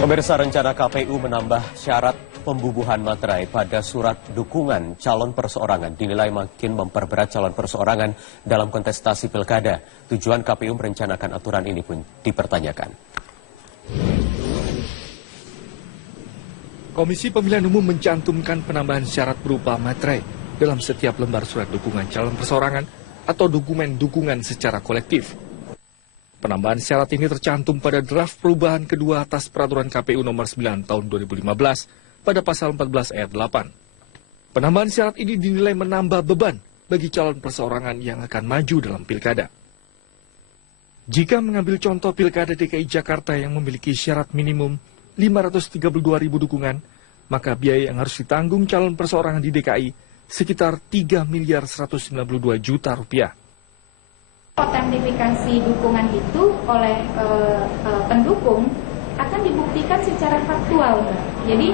Pemirsa, rencana KPU menambah syarat pembubuhan materai pada surat dukungan calon perseorangan dinilai makin memperberat calon perseorangan dalam kontestasi pilkada. Tujuan KPU merencanakan aturan ini pun dipertanyakan. Komisi Pemilihan Umum mencantumkan penambahan syarat berupa materai dalam setiap lembar surat dukungan calon perseorangan atau dokumen dukungan secara kolektif. Penambahan syarat ini tercantum pada draft perubahan kedua atas peraturan KPU nomor 9 tahun 2015 pada pasal 14 ayat 8. Penambahan syarat ini dinilai menambah beban bagi calon perseorangan yang akan maju dalam pilkada. Jika mengambil contoh pilkada DKI Jakarta yang memiliki syarat minimum 532.000 dukungan, maka biaya yang harus ditanggung calon perseorangan di DKI sekitar 3.192 juta rupiah. Autentifikasi dukungan itu oleh pendukung akan dibuktikan secara faktual. Jadi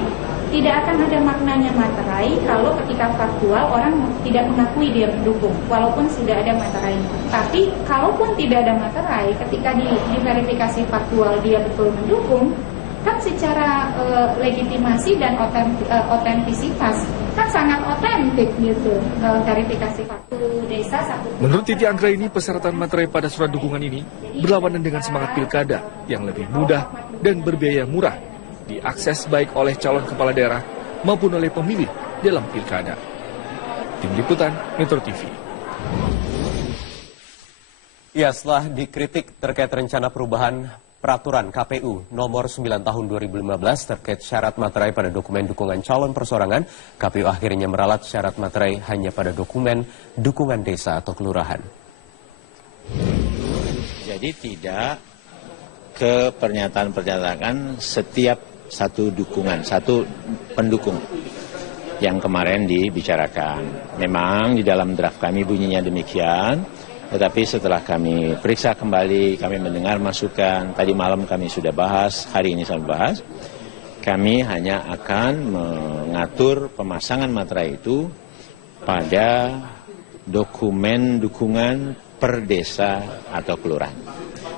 tidak akan ada maknanya materai kalau ketika faktual orang tidak mengakui dia mendukung walaupun sudah ada materai. Tapi kalaupun tidak ada materai, ketika diverifikasi faktual dia betul mendukung, kan secara legitimasi dan otentisitas kan sangat otentik gitu verifikasi faktual desa satu. Menurut Titi Anggraini, persyaratan materai pada surat dukungan ini berlawanan dengan semangat pilkada yang lebih mudah dan berbiaya murah diakses baik oleh calon kepala daerah maupun oleh pemilih dalam pilkada. Tim Liputan Metro TV. Ya, setelah dikritik terkait rencana perubahan Peraturan KPU nomor 9 tahun 2015 terkait syarat materai pada dokumen dukungan calon perseorangan, KPU akhirnya meralat syarat materai hanya pada dokumen dukungan desa atau kelurahan. Jadi tidak ke pernyataan-pernyataan setiap satu dukungan, satu pendukung yang kemarin dibicarakan. Memang di dalam draft kami bunyinya demikian. Tetapi setelah kami periksa kembali, kami mendengar masukan, tadi malam kami sudah bahas, hari ini saya bahas, kami hanya akan mengatur pemasangan materai itu pada dokumen dukungan per desa atau kelurahan.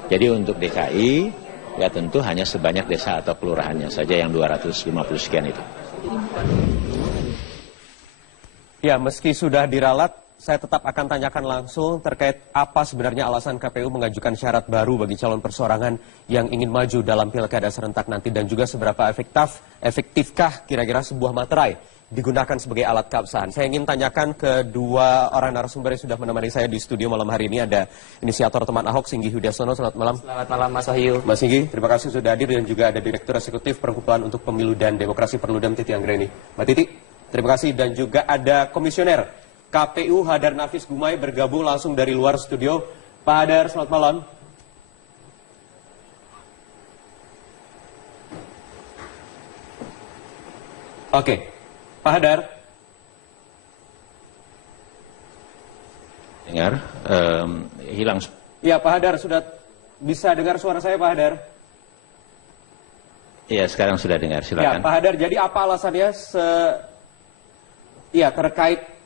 Jadi untuk DKI, ya tentu hanya sebanyak desa atau kelurahannya saja yang 250 sekian itu. Ya, meski sudah diralat, saya tetap akan tanyakan langsung terkait apa sebenarnya alasan KPU mengajukan syarat baru bagi calon perseorangan yang ingin maju dalam pilkada serentak nanti dan juga seberapa efektifkah kira-kira sebuah materai digunakan sebagai alat keabsahan. Saya ingin tanyakan ke dua orang narasumber yang sudah menemani saya di studio malam hari ini. Ada inisiator teman Ahok, Singgi Hudyasono. Selamat malam. Selamat malam, Mas Wahyu. Mas Singgi, terima kasih sudah hadir, dan juga ada Direktur Eksekutif Perkumpulan untuk Pemilu dan Demokrasi Perludem, Titi Anggraini. Mbak Titi, terima kasih. Dan juga ada Komisioner KPU Hadar Nafis Gumai bergabung langsung dari luar studio. Pak Hadar, selamat malam. Oke, Pak Hadar. Dengar, hilang. Ya, Pak Hadar, sudah bisa dengar suara saya, Pak Hadar? Iya, sekarang sudah dengar, silakan. Ya, Pak Hadar, jadi apa alasannya terkait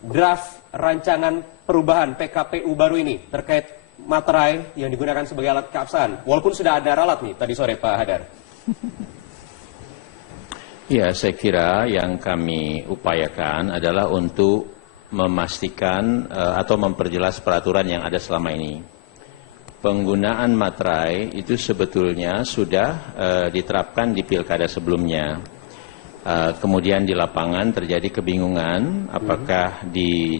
draft rancangan perubahan PKPU baru ini terkait materai yang digunakan sebagai alat keabsahan, walaupun sudah ada ralat nih tadi sore, Pak Hadar? Ya, saya kira yang kami upayakan adalah untuk memastikan atau memperjelas peraturan yang ada selama ini. Penggunaan materai itu sebetulnya sudah diterapkan di pilkada sebelumnya. Kemudian di lapangan terjadi kebingungan apakah di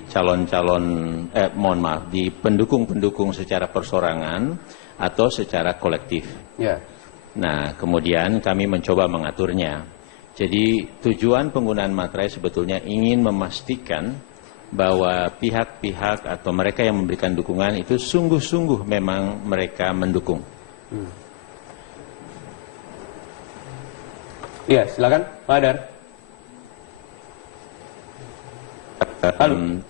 di pendukung-pendukung secara perseorangan atau secara kolektif. Yeah. Nah, kemudian kami mencoba mengaturnya. Jadi tujuan penggunaan materai sebetulnya ingin memastikan bahwa pihak-pihak atau mereka yang memberikan dukungan itu sungguh-sungguh memang mereka mendukung. Iya, silakan, Pak Hadar.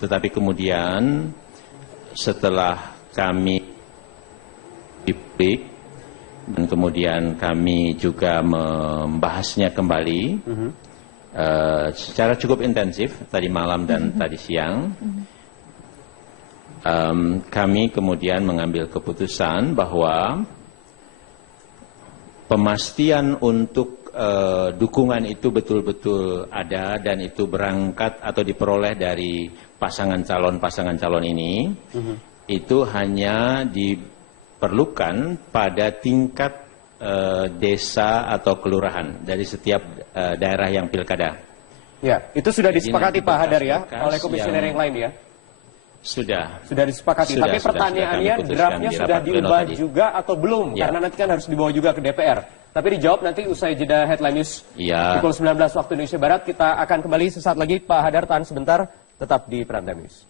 Tetapi kemudian setelah kami diplik dan kemudian kami juga membahasnya kembali secara cukup intensif tadi malam dan tadi siang, kami kemudian mengambil keputusan bahwa pemastian untuk dukungan itu betul-betul ada dan itu berangkat atau diperoleh dari pasangan calon ini, itu hanya diperlukan pada tingkat desa atau kelurahan dari setiap daerah yang pilkada. Ya, itu sudah disepakati Pak Hadar ya oleh komisioner yang lain ya? Sudah disepakati. Tapi pertanyaannya, draftnya sudah diubah juga atau belum? Ya. Karena nanti kan harus dibawa juga ke DPR. Tapi dijawab nanti usai jeda headline news pukul 19 waktu Indonesia Barat. Kita akan kembali sesaat lagi. Pak Hadar, tahan sebentar. Tetap di Prime Time News.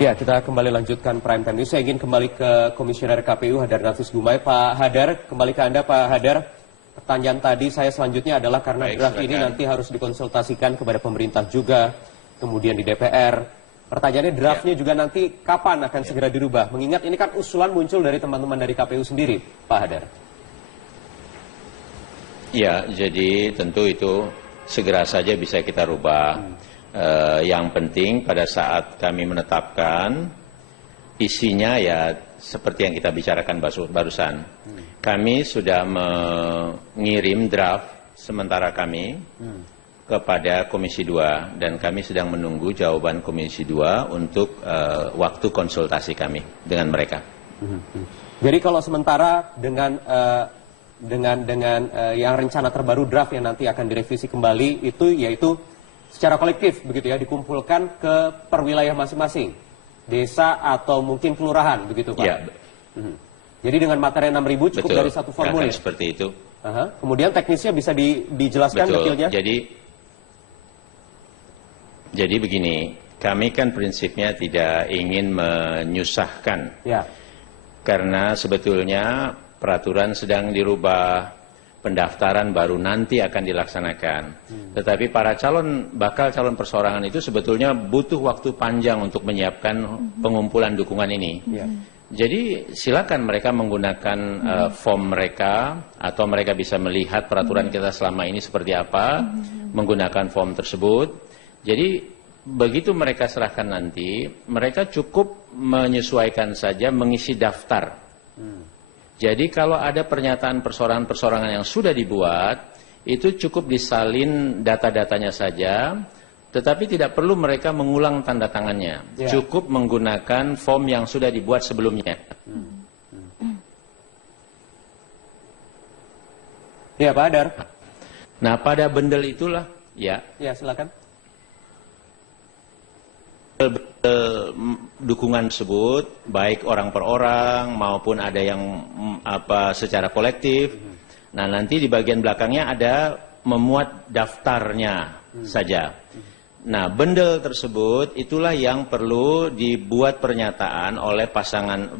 Ya, kita kembali lanjutkan Prime Time News. Saya ingin kembali ke Komisioner KPU Hadar Nafis Gumai. Pak Hadar, kembali ke Anda Pak Hadar. Pertanyaan tadi saya selanjutnya adalah karena draft ini nanti harus dikonsultasikan kepada pemerintah juga, kemudian di DPR. Pertanyaannya draftnya juga nanti kapan akan segera dirubah? Mengingat ini kan usulan muncul dari teman-teman dari KPU sendiri, Pak Hadar. Ya, jadi tentu itu segera saja bisa kita rubah. Yang penting pada saat kami menetapkan isinya ya seperti yang kita bicarakan barusan. Kami sudah mengirim draft sementara kami kepada Komisi 2 dan kami sedang menunggu jawaban Komisi 2 untuk waktu konsultasi kami dengan mereka. Jadi kalau sementara dengan yang rencana terbaru draft yang nanti akan direvisi kembali itu yaitu secara kolektif begitu ya, dikumpulkan ke perwilayah masing-masing, desa atau mungkin kelurahan begitu Pak? Ya. Jadi dengan materi 6.000 cukup dari satu formulir? Seperti itu. Kemudian teknisnya bisa dijelaskan detailnya? Jadi begini, kami kan prinsipnya tidak ingin menyusahkan. Ya. Karena sebetulnya peraturan sedang dirubah, pendaftaran baru nanti akan dilaksanakan. Tetapi para bakal calon perseorangan itu sebetulnya butuh waktu panjang untuk menyiapkan pengumpulan dukungan ini. Ya. Jadi silakan mereka menggunakan form mereka atau mereka bisa melihat peraturan kita selama ini seperti apa, menggunakan form tersebut. Jadi begitu mereka serahkan nanti, mereka cukup menyesuaikan saja mengisi daftar. Jadi kalau ada pernyataan persorangan-persorangan yang sudah dibuat, itu cukup disalin data-datanya saja, tetapi tidak perlu mereka mengulang tanda tangannya. Ya. Cukup menggunakan form yang sudah dibuat sebelumnya. Ya, Pak Hadar. Nah, pada bundle itulah, ya. Ya, silakan. Dukungan tersebut baik orang per orang maupun ada yang secara kolektif. Nah, nanti di bagian belakangnya ada memuat daftarnya saja. Nah, bundle tersebut itulah yang perlu dibuat pernyataan oleh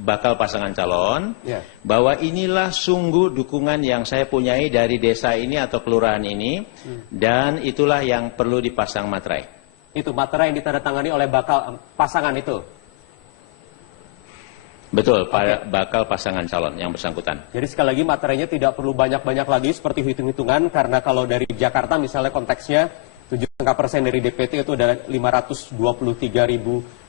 bakal pasangan calon bahwa inilah sungguh dukungan yang saya punyai dari desa ini atau kelurahan ini dan itulah yang perlu dipasang materai. Itu materai yang ditandatangani oleh bakal pasangan itu? Betul, bakal pasangan calon yang bersangkutan. Jadi sekali lagi materainya tidak perlu banyak-banyak lagi seperti hitung-hitungan, karena kalau dari Jakarta misalnya konteksnya 7% dari DPT itu adalah 523.000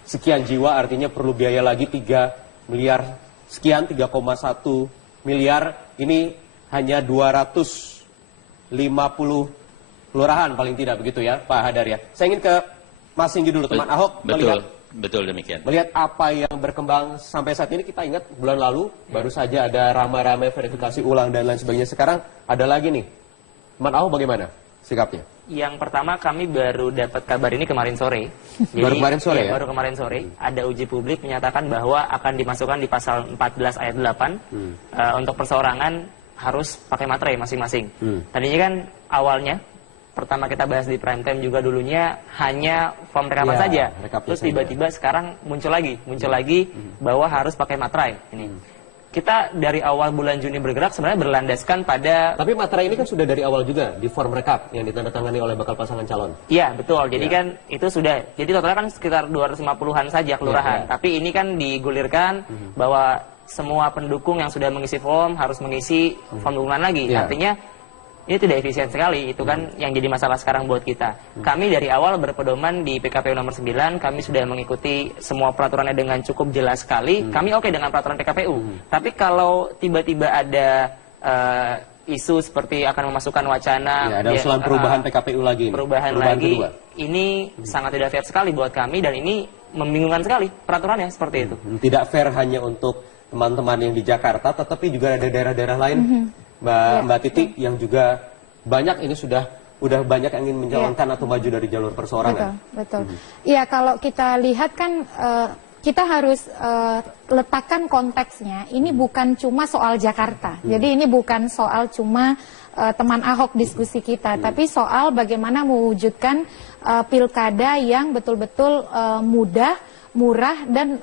sekian jiwa, artinya perlu biaya lagi 3 miliar sekian, 3,1 miliar. Ini hanya 250 kelurahan paling tidak begitu ya Pak Hadar ya. Saya ingin ke Mas Singgi dulu, teman Ahok. Betul demikian. Melihat apa yang berkembang sampai saat ini, kita ingat bulan lalu baru saja ada ramai-ramai verifikasi ulang dan lain sebagainya. Sekarang ada lagi nih. Teman Ahok bagaimana sikapnya? Yang pertama, kami baru dapat kabar ini kemarin sore. Jadi, baru kemarin sore ya? Baru kemarin sore. Ada uji publik menyatakan bahwa akan dimasukkan di pasal 14 ayat 8 untuk perseorangan harus pakai materai masing-masing. Tadinya kan awalnya pertama kita bahas di prime time juga dulunya hanya form rekaman saja. Terus tiba-tiba sekarang muncul lagi bahwa harus pakai materai. Ini kita dari awal bulan Juni bergerak sebenarnya berlandaskan pada. Tapi materai ini kan sudah dari awal juga di form rekap yang ditandatangani oleh bakal pasangan calon. Iya betul. Jadi kan itu sudah. Jadi totalnya kan sekitar 250-an saja kelurahan. Tapi ini kan digulirkan bahwa semua pendukung yang sudah mengisi form harus mengisi form dukungan lagi. Artinya ini tidak efisien sekali. Itu kan yang jadi masalah sekarang buat kita. Kami dari awal berpedoman di PKPU nomor 9, kami sudah mengikuti semua peraturannya dengan cukup jelas sekali. Kami oke dengan peraturan PKPU. Tapi kalau tiba-tiba ada isu seperti akan memasukkan wacana ada usulan perubahan PKPU lagi. Perubahan lagi. Kedua. Ini sangat tidak fair sekali buat kami dan ini membingungkan sekali peraturannya seperti itu. Tidak fair hanya untuk teman-teman yang di Jakarta, tetapi juga ada daerah-daerah lain, Mbak Titi, yang juga banyak ini udah banyak yang ingin mencalonkan atau maju dari jalur perseorangan. Betul. Iya, kalau kita lihat kan kita harus letakkan konteksnya. Ini bukan cuma soal Jakarta. Jadi ini bukan soal cuma teman Ahok diskusi kita, tapi soal bagaimana mewujudkan pilkada yang betul-betul mudah, murah, dan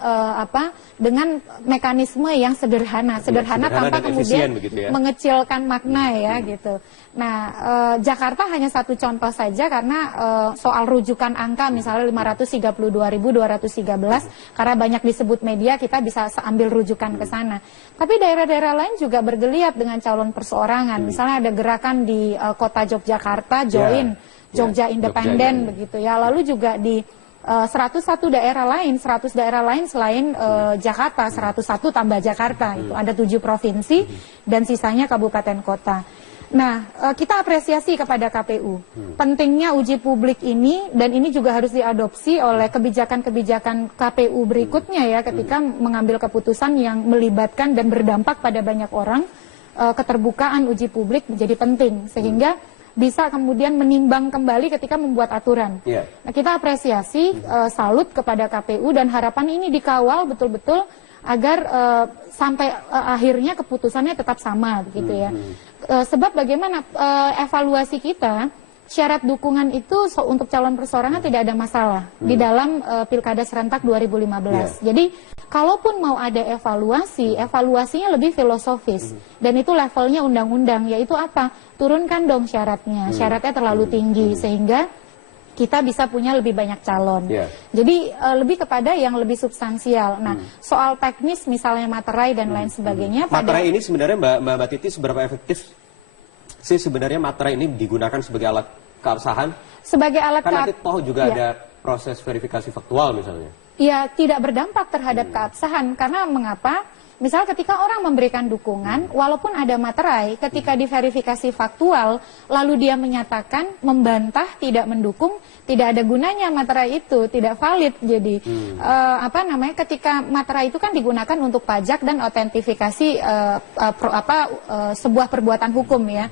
dengan mekanisme yang sederhana tanpa kemudian mengecilkan makna ya gitu. Nah, Jakarta hanya satu contoh saja karena soal rujukan angka misalnya 532.213 karena banyak disebut media, kita bisa ambil rujukan ke sana. Tapi daerah-daerah lain juga bergeliat dengan calon perseorangan. Misalnya ada gerakan di kota Yogyakarta, Join Jogja Independen begitu ya. Lalu juga di 101 daerah lain, 100 daerah lain selain Jakarta, 101 tambah Jakarta, itu ada 7 provinsi dan sisanya kabupaten kota. Nah, kita apresiasi kepada KPU. Pentingnya uji publik ini, dan ini juga harus diadopsi oleh kebijakan-kebijakan KPU berikutnya ya, ketika mengambil keputusan yang melibatkan dan berdampak pada banyak orang, keterbukaan uji publik menjadi penting, sehingga bisa kemudian menimbang kembali ketika membuat aturan. Nah, kita apresiasi, salut kepada KPU, dan harapan ini dikawal betul-betul agar sampai akhirnya keputusannya tetap sama, begitu ya. Sebab bagaimana evaluasi kita, syarat dukungan itu untuk calon perseorangan tidak ada masalah di dalam Pilkada Serentak 2015. Jadi, kalaupun mau ada evaluasi, evaluasinya lebih filosofis. Dan itu levelnya undang-undang, yaitu apa? Turunkan dong syaratnya. Syaratnya terlalu tinggi, sehingga kita bisa punya lebih banyak calon. Jadi lebih kepada yang lebih substansial. Nah, soal teknis misalnya materai dan lain sebagainya. Materai ini sebenarnya Mbak Titi seberapa efektif sih sebenarnya materai ini digunakan sebagai alat keabsahan? Sebagai alat kan nanti toh juga ada proses verifikasi faktual misalnya. Ya, tidak berdampak terhadap keabsahan. Karena mengapa? Misal ketika orang memberikan dukungan, walaupun ada materai, ketika diverifikasi faktual, lalu dia menyatakan, membantah, tidak mendukung, tidak ada gunanya materai itu, tidak valid. Jadi, ketika materai itu kan digunakan untuk pajak dan autentifikasi sebuah perbuatan hukum ya.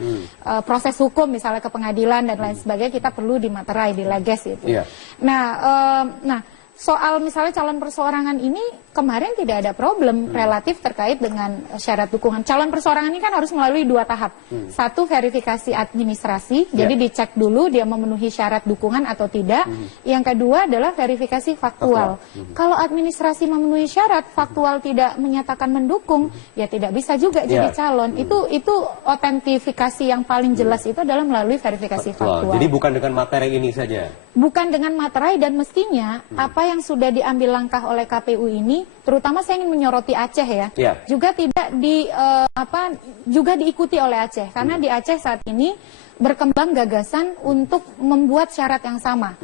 Proses hukum misalnya ke pengadilan dan lain sebagainya, kita perlu di materai, di leges itu. Nah, soal misalnya calon perseorangan ini kemarin tidak ada problem relatif terkait dengan syarat dukungan. Calon perseorangan ini kan harus melalui 2 tahap. Satu, verifikasi administrasi, jadi dicek dulu dia memenuhi syarat dukungan atau tidak. Yang kedua adalah verifikasi faktual. Kalau administrasi memenuhi syarat, faktual tidak menyatakan mendukung, ya tidak bisa juga jadi calon. Itu autentifikasi yang paling jelas itu adalah melalui verifikasi faktual. Jadi bukan dengan materi ini saja. Bukan dengan materai, dan mestinya apa yang sudah diambil langkah oleh KPU ini, terutama saya ingin menyoroti Aceh ya, juga tidak juga diikuti oleh Aceh, karena di Aceh saat ini berkembang gagasan untuk membuat syarat yang sama.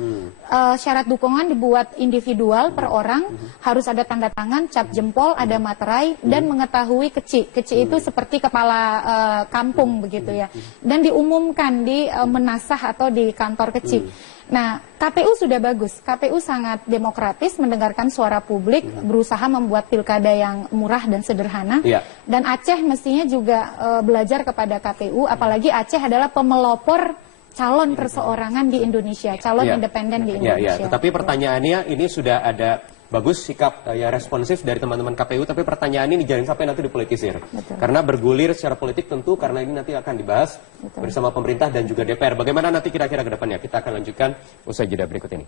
Syarat dukungan dibuat individual per orang, harus ada tanda tangan, cap jempol, ada materai, dan mengetahui keci. Keci itu seperti kepala kampung begitu ya. Dan diumumkan di menasah atau di kantor keci. Nah, KPU sudah bagus. KPU sangat demokratis, mendengarkan suara publik, berusaha membuat pilkada yang murah dan sederhana. Dan Aceh mestinya juga belajar kepada KPU, apalagi Aceh adalah pemelopor calon perseorangan di Indonesia, calon independen di Indonesia. Tetapi pertanyaannya ini sudah ada bagus sikap yang responsif dari teman-teman KPU, tapi pertanyaan ini jangan sampai nanti dipolitisir. Karena bergulir secara politik tentu, karena ini nanti akan dibahas bersama pemerintah dan juga DPR. Bagaimana nanti kira-kira ke depannya? Kita akan lanjutkan usai jeda berikut ini.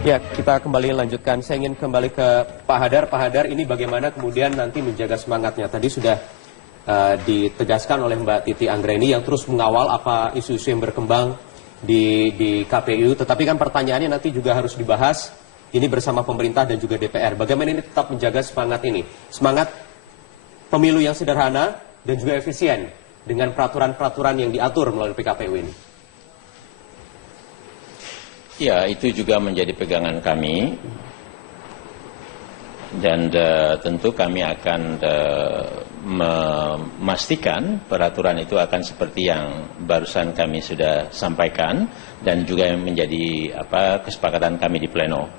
Ya, kita kembali lanjutkan. Saya ingin kembali ke Pak Hadar. Pak Hadar, ini bagaimana kemudian nanti menjaga semangatnya? Tadi sudah ditegaskan oleh Mbak Titi Anggraini yang terus mengawal apa isu-isu yang berkembang di KPU. Tetapi kan pertanyaannya nanti juga harus dibahas ini bersama pemerintah dan juga DPR. Bagaimana ini tetap menjaga semangat ini? Semangat pemilu yang sederhana dan juga efisien dengan peraturan-peraturan yang diatur melalui PKPU ini. Ya, itu juga menjadi pegangan kami. Dan tentu kami akan memastikan peraturan itu akan seperti yang barusan kami sudah sampaikan dan juga menjadi kesepakatan kami di pleno.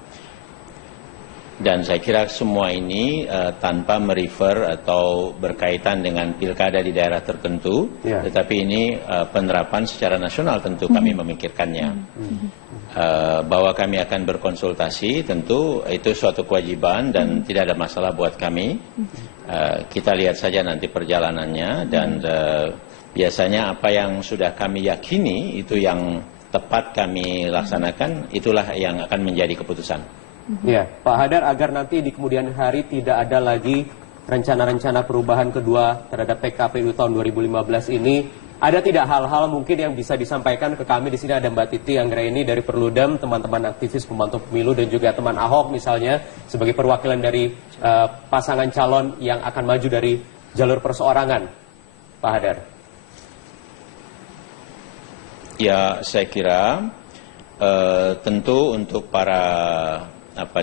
Dan saya kira semua ini tanpa merefer atau berkaitan dengan pilkada di daerah tertentu, tetapi ini penerapan secara nasional tentu kami memikirkannya. Bahwa kami akan berkonsultasi tentu itu suatu kewajiban dan tidak ada masalah buat kami. Kita lihat saja nanti perjalanannya dan biasanya apa yang sudah kami yakini itu yang tepat kami laksanakan, itulah yang akan menjadi keputusan. Ya, Pak Hadar, agar nanti di kemudian hari tidak ada lagi rencana-rencana perubahan kedua terhadap PKPU tahun 2015 ini, ada tidak hal-hal mungkin yang bisa disampaikan ke kami? Di sini ada Mbak Titi Anggraini dari Perludem, teman-teman aktivis pemantau pemilu dan juga teman Ahok misalnya sebagai perwakilan dari pasangan calon yang akan maju dari jalur perseorangan. Pak Hadar. Ya, saya kira tentu untuk para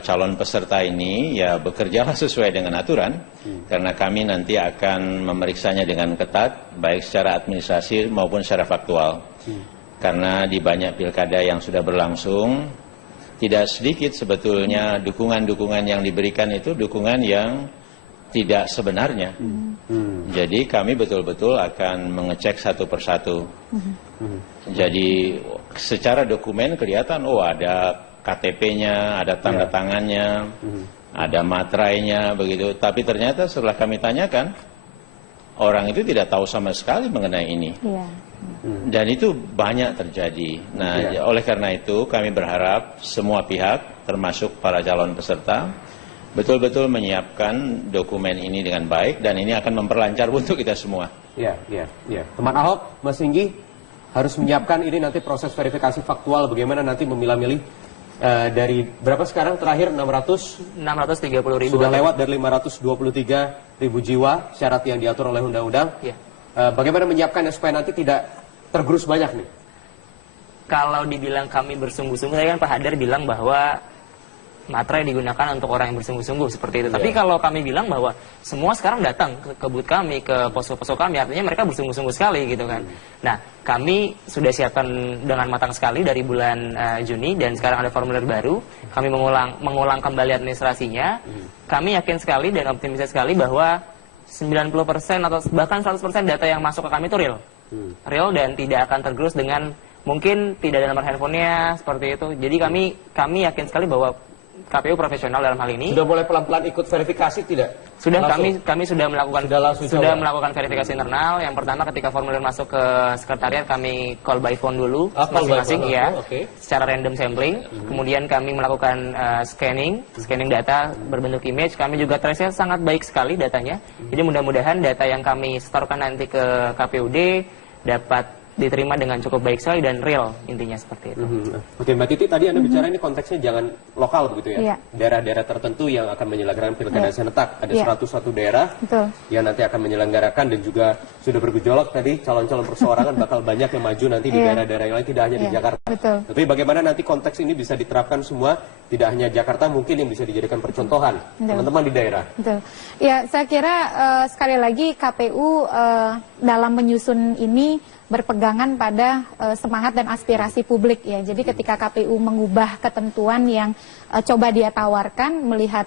calon peserta ini ya bekerjalah sesuai dengan aturan, karena kami nanti akan memeriksanya dengan ketat baik secara administrasi maupun secara faktual. Karena di banyak pilkada yang sudah berlangsung tidak sedikit sebetulnya dukungan-dukungan yang diberikan itu dukungan yang tidak sebenarnya. Jadi kami betul-betul akan mengecek satu persatu. Jadi secara dokumen kelihatan ada KTP-nya, ada tanda tangannya, ada materainya, begitu. Tapi ternyata setelah kami tanyakan, orang itu tidak tahu sama sekali mengenai ini. Dan itu banyak terjadi. Nah, oleh karena itu kami berharap semua pihak, termasuk para calon peserta, betul-betul menyiapkan dokumen ini dengan baik, dan ini akan memperlancar untuk kita semua. Ya. Teman Ahok, Mas Singgi, harus menyiapkan ini nanti proses verifikasi faktual, bagaimana nanti memilah-milih. Dari berapa sekarang terakhir 630.000 sudah lewat dari 523.000 jiwa syarat yang diatur oleh undang-undang. Bagaimana menyiapkan supaya nanti tidak tergerus banyak nih? Kalau dibilang kami bersungguh-sungguh, saya kan Pak Hadar bilang bahwa materai digunakan untuk orang yang bersungguh-sungguh seperti itu. Tapi kalau kami bilang bahwa semua sekarang datang ke booth kami, ke posko-posko kami, artinya mereka bersungguh-sungguh sekali gitu kan. Nah, kami sudah siapkan dengan matang sekali dari bulan Juni, dan sekarang ada formulir baru. Kami mengulang kembali administrasinya. Kami yakin sekali dan optimis sekali bahwa 90% atau bahkan 100% data yang masuk ke kami itu real. Real dan tidak akan tergerus dengan mungkin tidak ada nomor handphonenya seperti itu. Jadi kami yakin sekali bahwa KPU profesional dalam hal ini. Sudah mulai pelan-pelan ikut verifikasi tidak? Sudah, kami sudah melakukan verifikasi internal. Yang pertama ketika formulir masuk ke sekretariat kami call by phone dulu masing-masing ya, secara random sampling. Kemudian kami melakukan scanning data berbentuk image. Kami juga trace sangat baik sekali datanya. Jadi mudah-mudahan data yang kami setorkan nanti ke KPUD dapat diterima dengan cukup baik sekali dan real, intinya seperti itu. Oke, Mbak Titi, tadi Anda bicara ini konteksnya jangan lokal begitu ya? Daerah-daerah tertentu yang akan menyelenggarakan pilkada serentak. Ada 101 daerah yang nanti akan menyelenggarakan, dan juga sudah bergejolak tadi calon-calon perseorangan bakal banyak yang maju nanti di daerah-daerah yang lain, tidak hanya di Jakarta. Tapi bagaimana nanti konteks ini bisa diterapkan semua, tidak hanya Jakarta, mungkin yang bisa dijadikan percontohan teman-teman di daerah. Ya, saya kira sekali lagi KPU dalam menyusun ini berpegangan pada semangat dan aspirasi publik ya. Jadi ketika KPU mengubah ketentuan yang coba dia tawarkan, melihat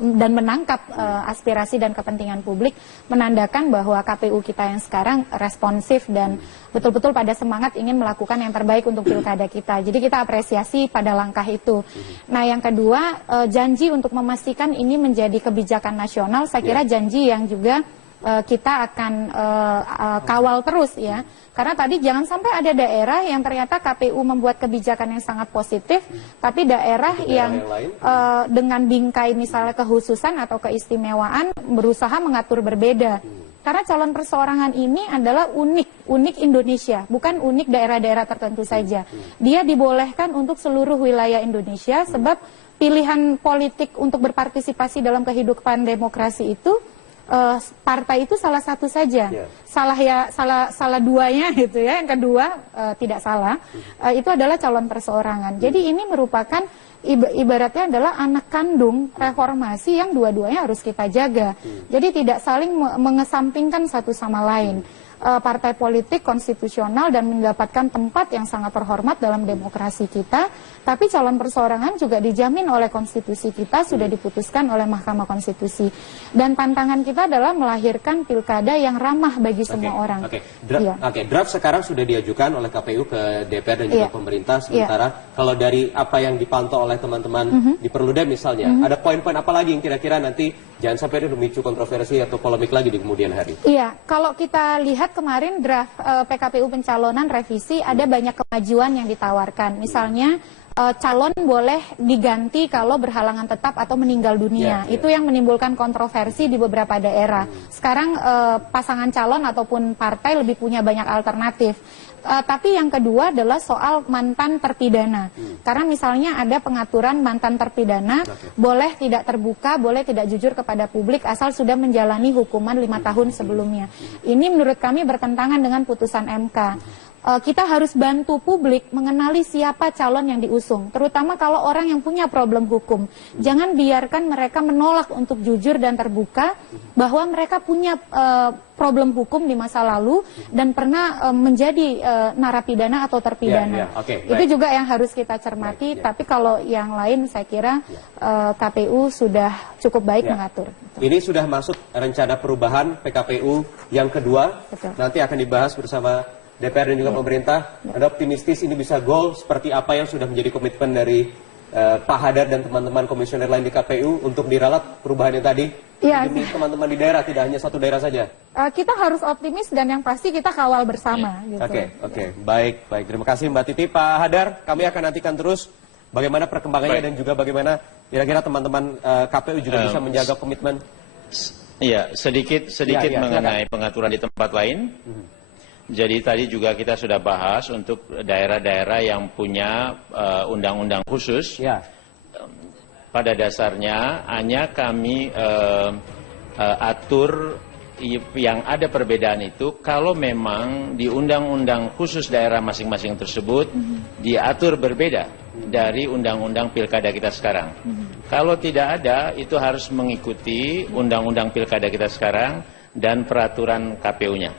dan menangkap aspirasi dan kepentingan publik, menandakan bahwa KPU kita yang sekarang responsif dan betul-betul pada semangat ingin melakukan yang terbaik untuk pilkada kita. Jadi kita apresiasi pada langkah itu. Nah, yang kedua, janji untuk memastikan ini menjadi kebijakan nasional, saya kira janji yang juga kita akan kawal terus ya. Karena tadi jangan sampai ada daerah yang ternyata KPU membuat kebijakan yang sangat positif, tapi daerah yang dengan bingkai misalnya kehususan atau keistimewaan berusaha mengatur berbeda. Karena calon perseorangan ini adalah unik Indonesia, bukan unik daerah-daerah tertentu saja. Dia dibolehkan untuk seluruh wilayah Indonesia sebab pilihan politik untuk berpartisipasi dalam kehidupan demokrasi itu partai itu salah satu saja, salah duanya gitu ya. Yang kedua tidak salah, itu adalah calon perseorangan. Jadi ini merupakan ibaratnya adalah anak kandung reformasi yang dua-duanya harus kita jaga. Jadi tidak saling mengesampingkan satu sama lain. Partai politik konstitusional dan mendapatkan tempat yang sangat terhormat dalam demokrasi kita, tapi calon perseorangan juga dijamin oleh konstitusi kita, sudah diputuskan oleh Mahkamah Konstitusi. Dan tantangan kita adalah melahirkan pilkada yang ramah bagi semua orang. Draft sekarang sudah diajukan oleh KPU ke DPR dan juga pemerintah, sementara kalau dari apa yang dipantau oleh teman-teman di Perludem misalnya, ada poin-poin apa lagi yang kira-kira nanti jangan sampai memicu kontroversi atau polemik lagi di kemudian hari? Iya, kalau kita lihat kemarin draft PKPU pencalonan revisi ada banyak kemajuan yang ditawarkan. Misalnya calon boleh diganti kalau berhalangan tetap atau meninggal dunia. Itu yang menimbulkan kontroversi di beberapa daerah. Sekarang pasangan calon ataupun partai lebih punya banyak alternatif. Tapi yang kedua adalah soal mantan terpidana. Karena misalnya ada pengaturan mantan terpidana boleh tidak terbuka, boleh tidak jujur kepada publik asal sudah menjalani hukuman 5 tahun sebelumnya. Ini menurut kami bertentangan dengan putusan MK. Kita harus bantu publik mengenali siapa calon yang diusung, terutama kalau orang yang punya problem hukum. Jangan biarkan mereka menolak untuk jujur dan terbuka bahwa mereka punya problem hukum di masa lalu dan pernah menjadi narapidana atau terpidana. Itu juga yang harus kita cermati, tapi kalau yang lain saya kira KPU sudah cukup baik mengatur. Ini sudah masuk rencana perubahan PKPU yang kedua, nanti akan dibahas bersama DPR dan juga pemerintah. Anda optimistis ini bisa goal seperti apa yang sudah menjadi komitmen dari Pak Hadar dan teman-teman komisioner lain di KPU untuk diralat perubahannya tadi? Demi teman-teman di daerah, tidak hanya satu daerah saja. Kita harus optimis dan yang pasti kita kawal bersama. Oke. Baik. Terima kasih Mbak Titi. Pak Hadar, kami akan nantikan terus bagaimana perkembangannya dan juga bagaimana kira-kira teman-teman KPU juga bisa menjaga komitmen. Iya, sedikit mengenai pengaturan di tempat lain. Jadi tadi juga kita sudah bahas untuk daerah-daerah yang punya undang-undang khusus. Pada dasarnya hanya kami atur yang ada perbedaan itu kalau memang di undang-undang khusus daerah masing-masing tersebut diatur berbeda dari undang-undang pilkada kita sekarang. Kalau tidak ada, itu harus mengikuti undang-undang pilkada kita sekarang dan peraturan KPU-nya.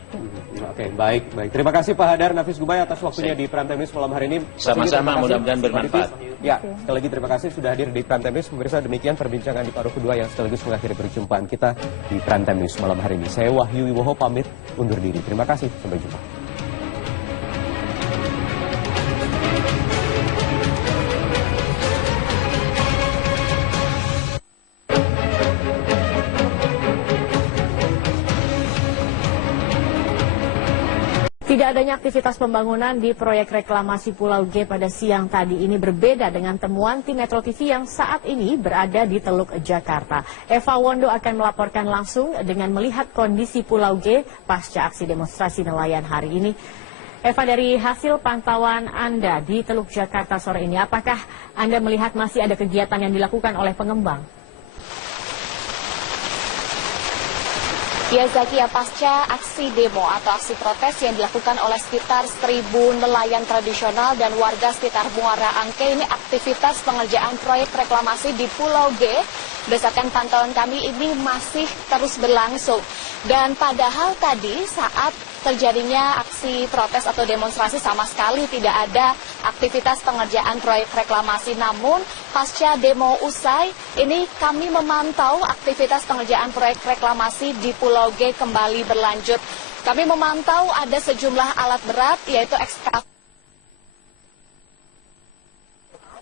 Baik. Terima kasih Pak Hadar Nafis Gubay atas waktunya di Prime Time News malam hari ini. Sama-sama, mudah-mudahan bermanfaat. Sekali lagi terima kasih sudah hadir di Prime Time News. Pemirsa, demikian perbincangan di paruh kedua yang sekaligus mengakhiri perjumpaan kita di Prime Time News malam hari ini. Saya Wahyu Wiwoho pamit undur diri. Terima kasih, sampai jumpa. Tidak adanya aktivitas pembangunan di proyek reklamasi Pulau G pada siang tadi ini berbeda dengan temuan tim Metro TV yang saat ini berada di Teluk Jakarta. Eva Wondo akan melaporkan langsung dengan melihat kondisi Pulau G pasca aksi demonstrasi nelayan hari ini. Eva, dari hasil pantauan Anda di Teluk Jakarta sore ini, apakah Anda melihat masih ada kegiatan yang dilakukan oleh pengembang? Ya Zakia, pasca aksi demo atau aksi protes yang dilakukan oleh sekitar 1.000 nelayan tradisional dan warga sekitar Muara Angke, ini aktivitas pengerjaan proyek reklamasi di Pulau G berdasarkan pantauan kami ini masih terus berlangsung. Dan padahal tadi saat terjadinya aksi protes atau demonstrasi sama sekali tidak ada aktivitas pengerjaan proyek reklamasi. Namun pasca demo usai ini kami memantau aktivitas pengerjaan proyek reklamasi di Pulau G kembali berlanjut. Kami memantau ada sejumlah alat berat yaitu ekskavator,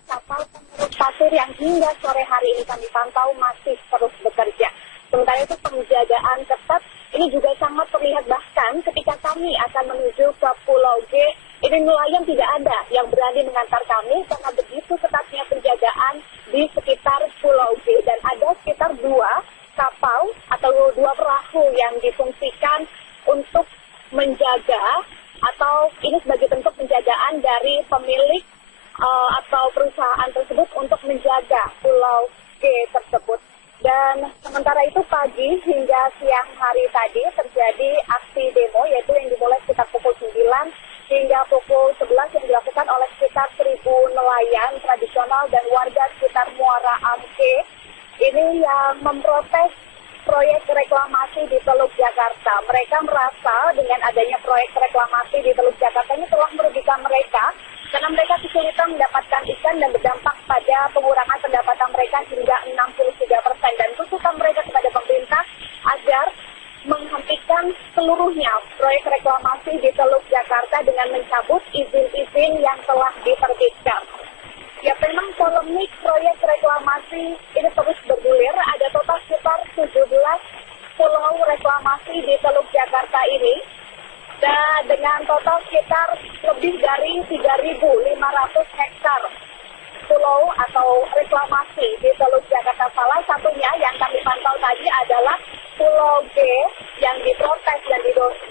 kapal pengurut pasir yang hingga sore hari ini kami pantau masih terus bekerja. Sementara itu penjagaan ketat ini juga sangat terlihat, bahkan ketika kami akan menuju ke Pulau G, ini nelayan tidak ada yang berani mengantar kami karena begitu ketatnya penjagaan di sekitar Pulau G. Dan ada sekitar 2 kapal atau 2 perahu yang difungsikan untuk menjaga atau ini sebagai bentuk penjagaan dari pemilik atau perusahaan perusahaan tersebut untuk menjaga Pulau G tersebut. Dan sementara itu pagi hingga siang hari tadi terjadi aksi demo, yaitu yang dimulai sekitar pukul 9 hingga pukul 11 yang dilakukan oleh sekitar 1.000 nelayan tradisional dan warga sekitar Muara Angke. Ini yang memprotes proyek reklamasi di Teluk Jakarta. Mereka merasa dengan adanya proyek reklamasi di Teluk Jakarta ini telah merugikan mereka karena mereka kesulitan mendapatkan ikan dan berdampak pada pengurangan pendapatan mereka hingga 63%. Dan tuntutan mereka kepada pemerintah agar menghentikan seluruhnya proyek reklamasi di Teluk Jakarta dengan mencabut izin-izin yang telah diterbitkan. Ya, memang polemik proyek reklamasi ini terus bergulir. Ada total sekitar 17 pulau reklamasi di Teluk Jakarta ini. Dan dengan total sekitar lebih dari 3.500 hektar pulau atau reklamasi di Teluk Jakarta. Salah satunya yang kami pantau tadi adalah Pulau G yang diprotes dan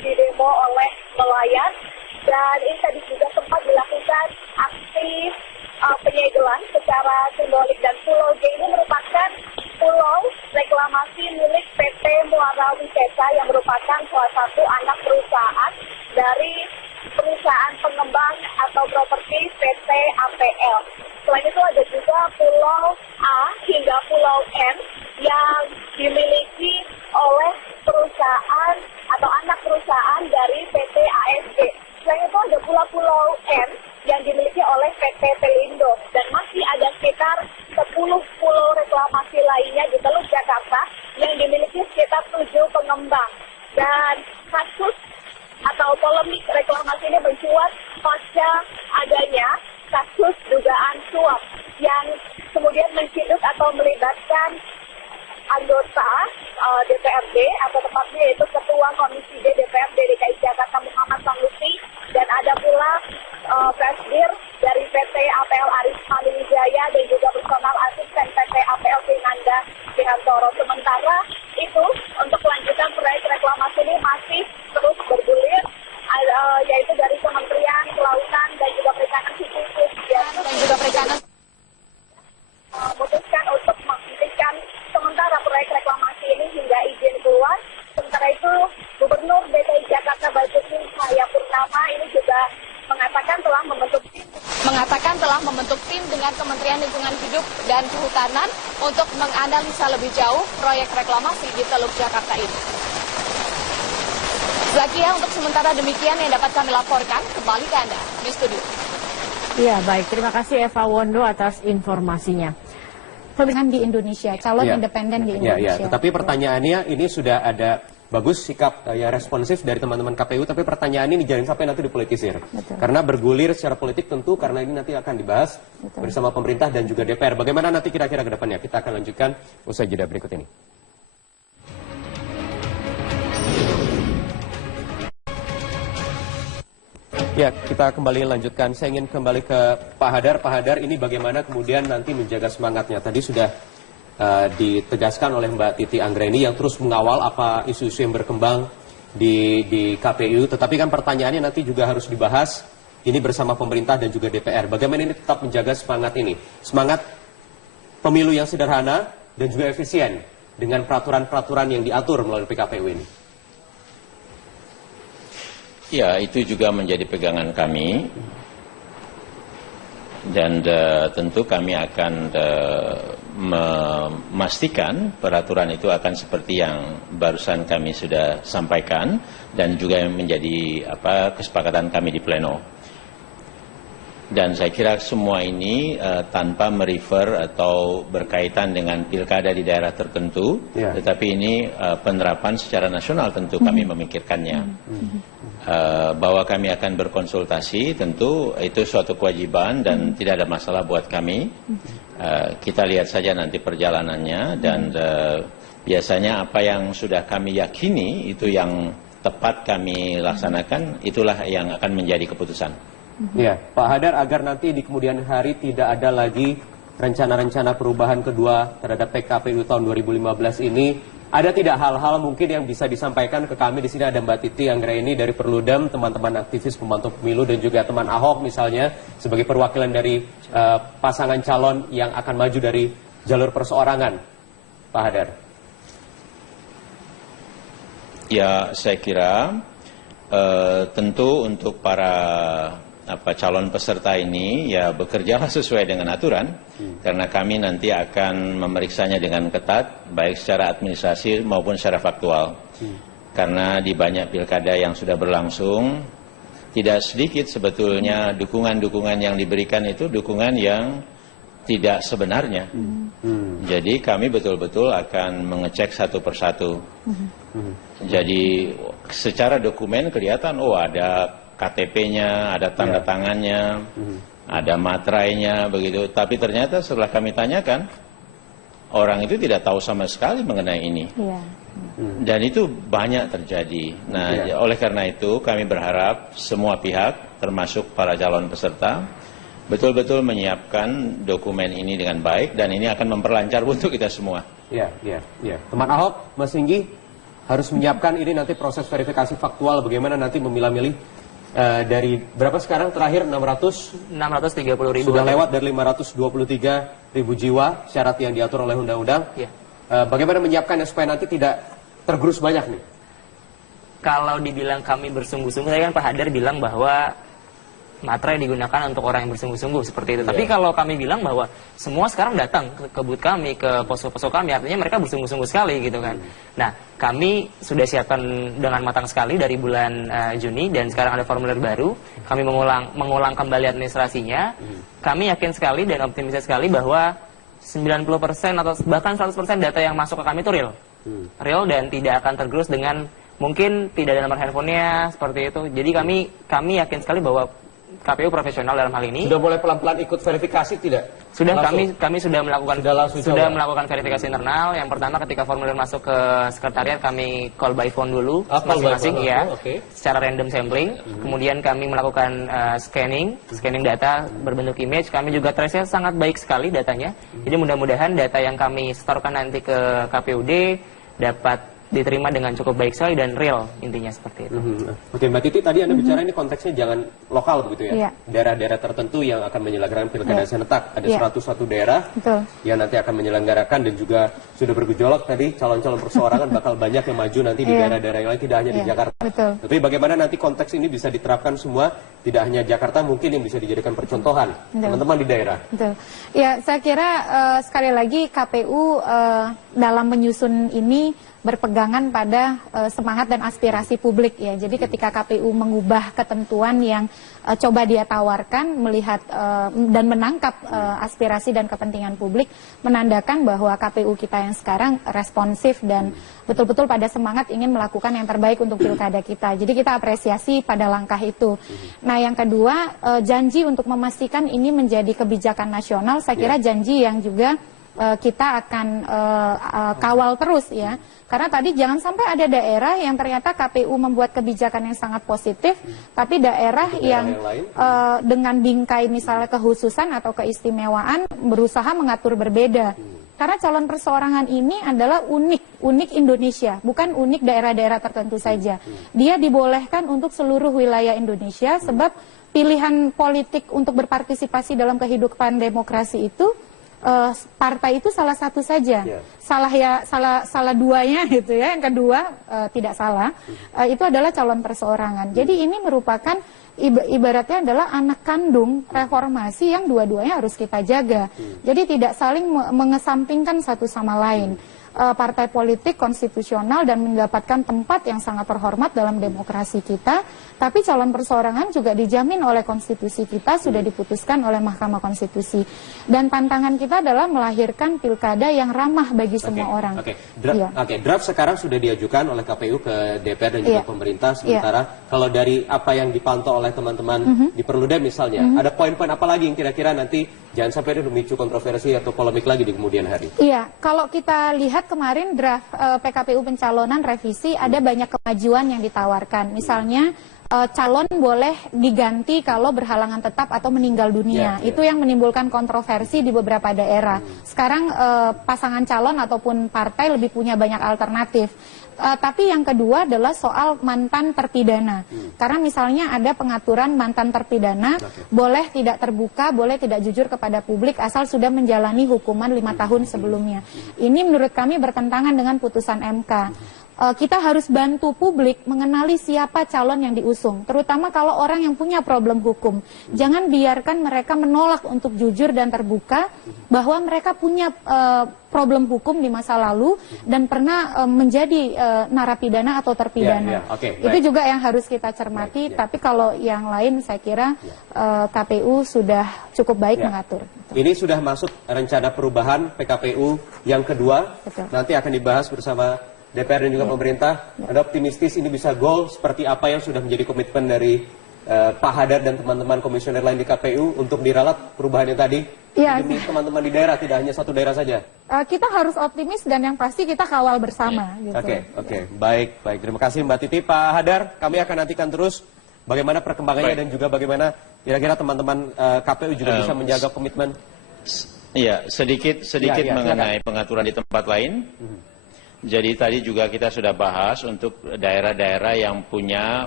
didemo oleh nelayan. Dan ini tadi juga sempat dilakukan aksi penyegelan secara simbolik, dan Pulau G ini merupakan pulau reklamasi milik PT Muara Wisesa yang merupakan salah satu anak perusahaan dari perusahaan pengembang atau properti PT APL. Selain itu ada juga Pulau A hingga Pulau M yang dimiliki oleh perusahaan atau anak perusahaan dari PT ASG. Selain itu ada pulau M yang dimiliki oleh PT Pelindo, dan masih ada sekitar 10 pulau reklamasi lainnya di Teluk Jakarta yang dimiliki sekitar 7 pengembang. Dan kasus atau polemik reklamasi ini mencuat pasca adanya kasus dugaan suap yang kemudian menciduk atau melibatkan anggota DPRD atau tepatnya yaitu Ketua Komisi D DPRD DKI Jakarta Muhammad Sanusi, dan ada pula presidir dari PT APL Aris Manuwijaya dan juga personal asisten PT APL Vinanda Bihantoro. Sementara itu untuk kelanjutan proyek reklamasi ini masih terus bergulir, yaitu dari Kementerian Kelautan dan juga Perikanan memutuskan untuk menghentikan sementara proyek reklamasi ini hingga izin keluar. Sementara itu Gubernur DKI Jakarta Basuki Cahayapurnama ini juga mengatakan telah membentuk tim dengan Kementerian Lingkungan Hidup dan Kehutanan untuk menganalisa lebih jauh proyek reklamasi di Teluk Jakarta ini. Zakia, untuk sementara demikian yang dapat kami laporkan. Kembali ke Anda di studio. Iya, baik. Terima kasih Eva Wondo atas informasinya. Pemilihan di Indonesia, calon independen di Indonesia. Tetapi pertanyaannya ini sudah ada bagus sikap yang responsif dari teman-teman KPU, tapi pertanyaan ini jangan sampai nanti dipolitisir. Betul. Karena bergulir secara politik tentu, karena ini nanti akan dibahas bersama pemerintah dan juga DPR. Bagaimana nanti kira-kira ke depannya? Kita akan lanjutkan usai jeda berikut ini. Ya, kita kembali lanjutkan. Saya ingin kembali ke Pak Hadar. Pak Hadar, ini bagaimana kemudian nanti menjaga semangatnya? Tadi sudah ditegaskan oleh Mbak Titi Anggreni yang terus mengawal apa isu-isu yang berkembang di KPU. Tetapi kan pertanyaannya nanti juga harus dibahas ini bersama pemerintah dan juga DPR. Bagaimana ini tetap menjaga semangat ini? Semangat pemilu yang sederhana dan juga efisien dengan peraturan-peraturan yang diatur melalui PKPU ini. Ya, itu juga menjadi pegangan kami, dan tentu kami akan memastikan peraturan itu akan seperti yang barusan kami sudah sampaikan dan juga menjadi kesepakatan kami di pleno. Dan saya kira semua ini tanpa merefer atau berkaitan dengan pilkada di daerah tertentu, tetapi ini penerapan secara nasional tentu kami memikirkannya. Bahwa kami akan berkonsultasi tentu itu suatu kewajiban dan tidak ada masalah buat kami. Kita lihat saja nanti perjalanannya, dan biasanya apa yang sudah kami yakini itu yang tepat kami laksanakan, itulah yang akan menjadi keputusan. Ya, Pak Hadar, agar nanti di kemudian hari tidak ada lagi rencana-rencana perubahan kedua terhadap PKPU tahun 2015 ini Ada tidak hal-hal mungkin yang bisa disampaikan ke kami? Di sini ada Mbak Titi Anggraini dari Perludem, teman-teman aktivis pemantau pemilu, dan juga teman Ahok misalnya sebagai perwakilan dari pasangan calon yang akan maju dari jalur perseorangan. Pak Hadar. Ya, saya kira tentu untuk para calon peserta ini ya bekerjalah sesuai dengan aturan, karena kami nanti akan memeriksanya dengan ketat baik secara administrasi maupun secara faktual. Karena di banyak pilkada yang sudah berlangsung tidak sedikit sebetulnya dukungan-dukungan yang diberikan itu dukungan yang tidak sebenarnya. Jadi kami betul-betul akan mengecek satu persatu. Jadi secara dokumen kelihatan ada KTP-nya, ada tanda tangannya, ada materainya, begitu. Tapi ternyata setelah kami tanyakan, orang itu tidak tahu sama sekali mengenai ini. Dan itu banyak terjadi. Nah, oleh karena itu kami berharap semua pihak, termasuk para calon peserta, betul-betul menyiapkan dokumen ini dengan baik, dan ini akan memperlancar untuk kita semua. Ya. Teman Ahok, Mas Singgi, harus menyiapkan ini nanti proses verifikasi faktual, bagaimana nanti memilah-milih. Dari berapa sekarang terakhir 630.000 sudah lewat dari 523.000 jiwa syarat yang diatur oleh undang-undang. Bagaimana menyiapkannya supaya nanti tidak tergerus banyak nih? Kalau dibilang kami bersungguh-sungguh, tadi kan Pak Hadar bilang bahwa materai digunakan untuk orang yang bersungguh-sungguh seperti itu. Tapi kalau kami bilang bahwa semua sekarang datang ke booth kami, ke posko-posko kami, artinya mereka bersungguh-sungguh sekali gitu kan. Nah, kami sudah siapkan dengan matang sekali dari bulan Juni, dan sekarang ada formulir baru. Kami mengulang kembali administrasinya. Kami yakin sekali dan optimis sekali bahwa 90% atau bahkan 100% data yang masuk ke kami itu real. Real dan tidak akan tergerus dengan mungkin tidak ada nomor handphonenya seperti itu. Jadi kami yakin sekali bahwa KPU profesional dalam hal ini. Sudah mulai pelan-pelan ikut verifikasi tidak? Sudah, kami sudah melakukan verifikasi internal. Yang pertama ketika formulir masuk ke sekretariat kami call by phone dulu masing-masing ya, secara random sampling. Kemudian kami melakukan scanning data berbentuk image. Kami juga trace-nya sangat baik sekali datanya. Jadi mudah-mudahan data yang kami setorkan nanti ke KPUD dapat diterima dengan cukup baik sekali dan real, intinya seperti itu. Oke, Mbak Titi, tadi Anda bicara ini konteksnya jangan lokal begitu ya? Daerah-daerah tertentu yang akan menyelenggarakan pilkada serentak. Ada 101 daerah yang nanti akan menyelenggarakan, dan juga sudah bergejolak tadi calon-calon perseorangan bakal banyak yang maju nanti di daerah-daerah yang lain, tidak hanya di Jakarta. Tapi bagaimana nanti konteks ini bisa diterapkan semua, tidak hanya Jakarta, mungkin yang bisa dijadikan percontohan teman-teman di daerah. Ya, saya kira sekali lagi KPU dalam menyusun ini berpegangan pada semangat dan aspirasi publik ya. Jadi ketika KPU mengubah ketentuan yang coba dia tawarkan, melihat dan menangkap aspirasi dan kepentingan publik, menandakan bahwa KPU kita yang sekarang responsif dan betul-betul pada semangat ingin melakukan yang terbaik untuk pilkada kita. Jadi kita apresiasi pada langkah itu. Nah, yang kedua, janji untuk memastikan ini menjadi kebijakan nasional, saya kira janji yang juga kita akan kawal terus ya. Karena tadi jangan sampai ada daerah yang ternyata KPU membuat kebijakan yang sangat positif, tapi daerah yang dengan bingkai misalnya kehususan atau keistimewaan berusaha mengatur berbeda. Karena calon perseorangan ini adalah unik Indonesia, bukan unik daerah-daerah tertentu saja. Dia dibolehkan untuk seluruh wilayah Indonesia, sebab pilihan politik untuk berpartisipasi dalam kehidupan demokrasi itu partai itu salah satu saja. Salah duanya gitu ya. Yang kedua tidak salah, itu adalah calon perseorangan. Jadi ini merupakan ibaratnya adalah anak kandung reformasi yang dua-duanya harus kita jaga. Jadi tidak saling mengesampingkan satu sama lain. Partai politik konstitusional dan mendapatkan tempat yang sangat terhormat dalam demokrasi kita, tapi calon perseorangan juga dijamin oleh konstitusi kita, sudah diputuskan oleh Mahkamah Konstitusi. Dan tantangan kita adalah melahirkan pilkada yang ramah bagi semua orang. Draft sekarang sudah diajukan oleh KPU ke DPR dan juga pemerintah. Sementara kalau dari apa yang dipantau oleh teman-teman di Perludem misalnya, ada poin-poin apa lagi yang kira-kira nanti jangan sampai memicu kontroversi atau polemik lagi di kemudian hari? Iya, kalau kita lihat kemarin draft PKPU pencalonan revisi, ada banyak kemajuan yang ditawarkan. Misalnya calon boleh diganti kalau berhalangan tetap atau meninggal dunia. Itu yang menimbulkan kontroversi di beberapa daerah. Sekarang pasangan calon ataupun partai lebih punya banyak alternatif. Tapi yang kedua adalah soal mantan terpidana. Karena misalnya ada pengaturan mantan terpidana boleh tidak terbuka, boleh tidak jujur kepada publik asal sudah menjalani hukuman 5 tahun sebelumnya. Ini menurut kami bertentangan dengan putusan MK. Kita harus bantu publik mengenali siapa calon yang diusung, terutama kalau orang yang punya problem hukum. Jangan biarkan mereka menolak untuk jujur dan terbuka bahwa mereka punya problem hukum di masa lalu dan pernah menjadi narapidana atau terpidana. Itu juga yang harus kita cermati, tapi kalau yang lain saya kira KPU sudah cukup baik mengatur. Ini sudah masuk rencana perubahan PKPU yang kedua, nanti akan dibahas bersama DPR dan juga pemerintah. Anda optimistis ini bisa goal seperti apa yang sudah menjadi komitmen dari Pak Hadar dan teman-teman komisioner lain di KPU untuk diralat perubahannya tadi demi teman-teman di daerah, tidak hanya satu daerah saja? Kita harus optimis dan yang pasti kita kawal bersama. Oke. Baik. Terima kasih Mbak Titi. Pak Hadar, kami akan nantikan terus bagaimana perkembangannya dan juga bagaimana kira-kira teman-teman KPU juga bisa menjaga komitmen. Iya, sedikit mengenai pengaturan di tempat lain. Jadi tadi juga kita sudah bahas untuk daerah-daerah yang punya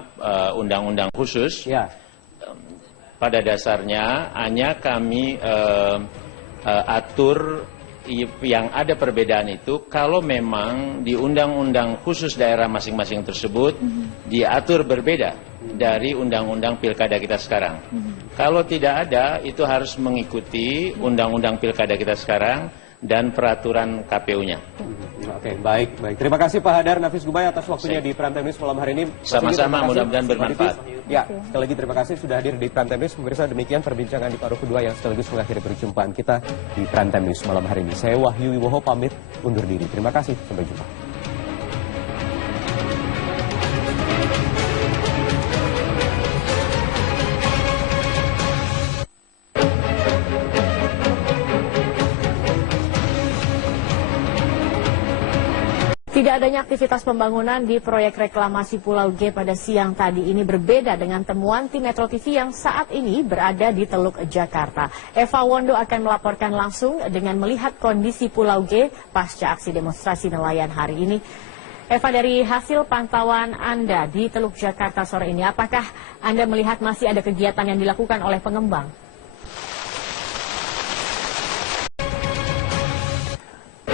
undang-undang khusus. Pada dasarnya hanya kami atur yang ada perbedaan itu kalau memang di undang-undang khusus daerah masing-masing tersebut diatur berbeda dari undang-undang pilkada kita sekarang. Kalau tidak ada, itu harus mengikuti undang-undang pilkada kita sekarang dan peraturan KPU-nya. Baik. Terima kasih Pak Hadar Nafis Gubay atas waktunya di Prime Time News malam hari ini. Sama-sama, mudah-mudahan bermanfaat. Sekali lagi terima kasih sudah hadir di Prime Time News. Pemirsa, demikian perbincangan di paruh kedua yang sekaligus mengakhiri perjumpaan kita di Prime Time News malam hari ini. Saya Wahyu Wiwoho pamit undur diri. Terima kasih, sampai jumpa. Tidak adanya aktivitas pembangunan di proyek reklamasi Pulau G pada siang tadi ini berbeda dengan temuan tim Metro TV yang saat ini berada di Teluk Jakarta. Eva Wondo akan melaporkan langsung dengan melihat kondisi Pulau G pasca aksi demonstrasi nelayan hari ini. Eva, dari hasil pantauan Anda di Teluk Jakarta sore ini, apakah Anda melihat masih ada kegiatan yang dilakukan oleh pengembang?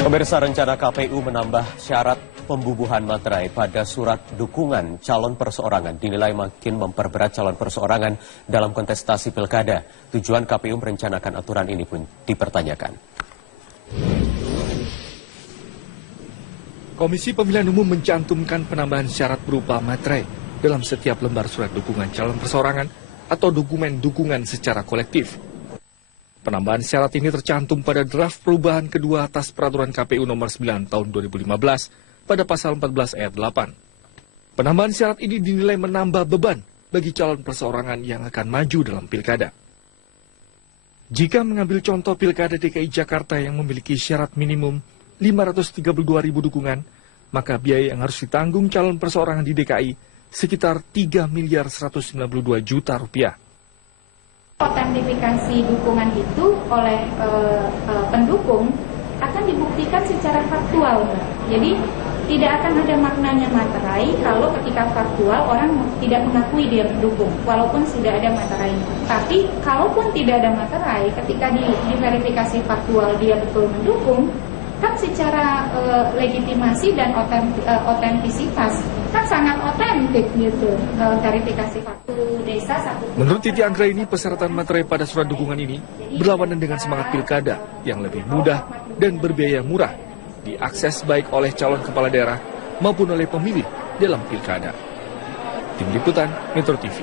Pemirsa, rencana KPU menambah syarat pembubuhan materai pada surat dukungan calon perseorangan dinilai makin memperberat calon perseorangan dalam kontestasi pilkada. Tujuan KPU merencanakan aturan ini pun dipertanyakan. Komisi Pemilihan Umum mencantumkan penambahan syarat berupa materai dalam setiap lembar surat dukungan calon perseorangan atau dokumen dukungan secara kolektif. Penambahan syarat ini tercantum pada draft perubahan kedua atas peraturan KPU nomor 9 tahun 2015 pada pasal 14 ayat 8. Penambahan syarat ini dinilai menambah beban bagi calon perseorangan yang akan maju dalam pilkada. Jika mengambil contoh pilkada DKI Jakarta yang memiliki syarat minimum 532.000 dukungan, maka biaya yang harus ditanggung calon perseorangan di DKI sekitar 3.192 juta rupiah. Otentifikasi dukungan itu oleh pendukung akan dibuktikan secara faktual. Jadi tidak akan ada maknanya materai kalau ketika faktual orang tidak mengakui dia mendukung walaupun sudah ada materai. Tapi kalaupun tidak ada materai, ketika diverifikasi faktual dia betul mendukung, kan secara legitimasi dan otentisitas kan sangat otentik gitu, verifikasi faktual desa satu. Menurut Titi Anggraini, persyaratan materai pada surat dukungan ini berlawanan dengan semangat pilkada yang lebih mudah dan berbiaya murah diakses baik oleh calon kepala daerah maupun oleh pemilih dalam pilkada. Tim Liputan Metro TV.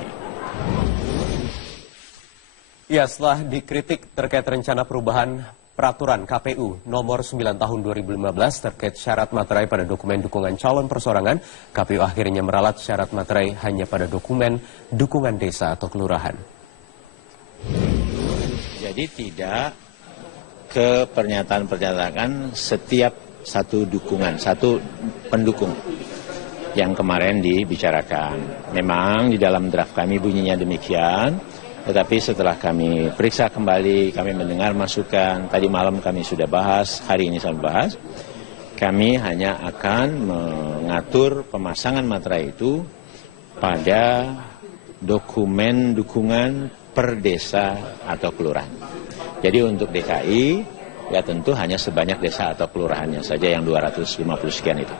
Ya, setelah dikritik terkait rencana perubahan peraturan KPU nomor 9 tahun 2015 terkait syarat materai pada dokumen dukungan calon perseorangan, KPU akhirnya meralat syarat materai hanya pada dokumen dukungan desa atau kelurahan. Jadi tidak ke pernyataan-pernyataan setiap satu dukungan, satu pendukung. yang kemarin dibicarakan. Memang di dalam draft kami bunyinya demikian, tetapi setelah kami periksa kembali, kami mendengar masukan, tadi malam kami sudah bahas, hari ini saya bahas, kami hanya akan mengatur pemasangan materai itu pada dokumen dukungan per desa atau kelurahan. Jadi untuk DKI, ya tentu hanya sebanyak desa atau kelurahannya saja yang 250 sekian itu.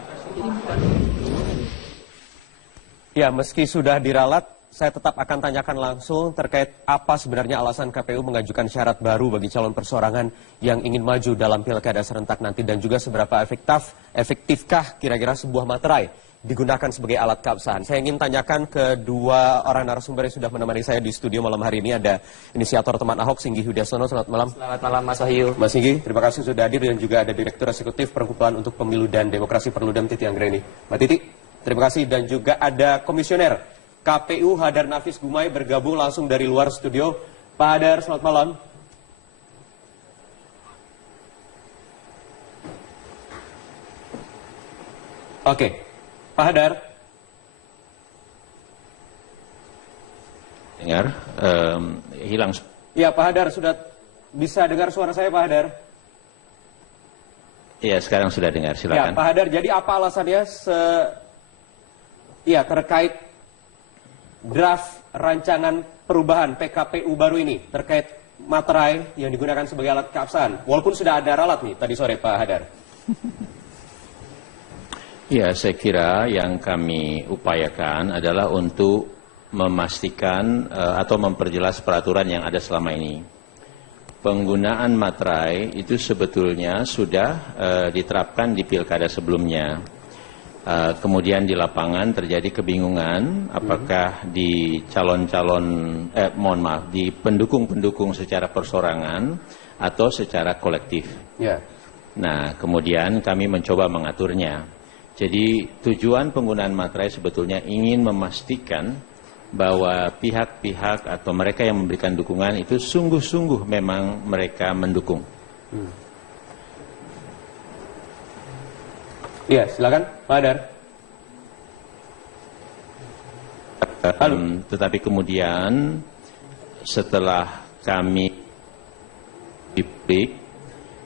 Ya, meski sudah diralat, saya tetap akan tanyakan langsung terkait apa sebenarnya alasan KPU mengajukan syarat baru bagi calon perseorangan yang ingin maju dalam pilkada serentak nanti dan juga seberapa efektifkah kira-kira sebuah materai digunakan sebagai alat keabsahan. Saya ingin tanyakan ke dua orang narasumber yang sudah menemani saya di studio malam hari ini. Ada inisiator teman Ahok, Singgi Hudyasono. Selamat malam. Selamat malam Mas Wahyu. Mas Singgi, terima kasih sudah hadir, dan juga ada Direktur Eksekutif Perkumpulan untuk Pemilu dan Demokrasi Perludem Titi Anggreni. Mbak Titi, terima kasih. Dan juga ada Komisioner KPU Hadar Nafis Gumai bergabung langsung dari luar studio. Pak Hadar, selamat malam. Oke, Pak Hadar. Dengar, hilang. Ya, Pak Hadar, sudah bisa dengar suara saya, Pak Hadar? Iya, sekarang sudah dengar, silakan. Ya, Pak Hadar, jadi apa alasannya terkait draft rancangan perubahan PKPU baru ini terkait materai yang digunakan sebagai alat keabsahan, walaupun sudah ada ralat nih tadi sore, Pak Hadar? Ya, saya kira yang kami upayakan adalah untuk memastikan atau memperjelas peraturan yang ada selama ini. Penggunaan materai itu sebetulnya sudah diterapkan di pilkada sebelumnya. Kemudian di lapangan terjadi kebingungan apakah di di pendukung-pendukung secara persorangan atau secara kolektif. Yeah. Nah, kemudian kami mencoba mengaturnya. Jadi tujuan penggunaan materai sebetulnya ingin memastikan bahwa pihak-pihak atau mereka yang memberikan dukungan itu sungguh-sungguh memang mereka mendukung. Iya, silakan, Pak Hadar. Tetapi kemudian setelah kami diplik